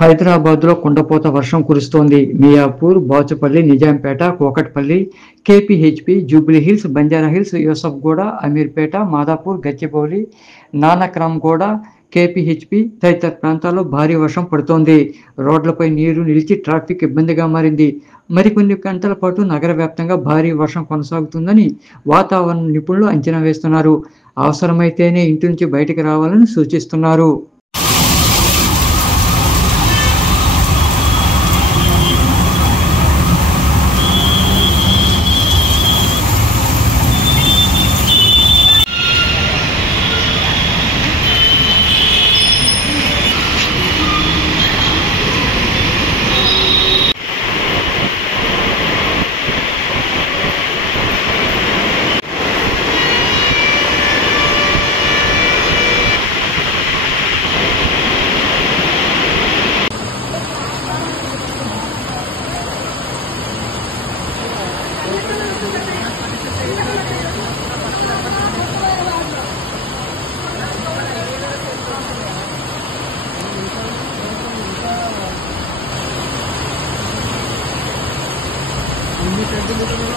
హైదరాబాద్‌లో కుండపోత వర్షం కురుస్తోంది. మియాపూర్, బాచుపల్లి, నిజాంపేట, కూకట్పల్లి, కేపీహెచ్‌పీ, జూబ్లీహిల్స్, బంజారాహిల్స్, యూసఫ్‌గూడ, అమీర్పేట, మాదాపూర్, గచ్చిబౌలి, నానక్రామ్‌గూడ, కేపీహెచ్‌పీ తదితర ప్రాంతాల్లో భారీ వర్షం పడుతోంది. రోడ్లపై నీరు నిలిచి ట్రాఫిక్ ఇబ్బందిగా మారింది. మరికొన్ని గంటల పాటు నగర వ్యాప్తంగా భారీ వర్షం కొనసాగుతుందని వాతావరణ నిపుణులు అంచనా వేస్తున్నారు. అవసరమైతేనే ఇంటి నుంచి బయటికి రావాలని సూచిస్తున్నారు. ఎన్ని సెంటీమీటర్లు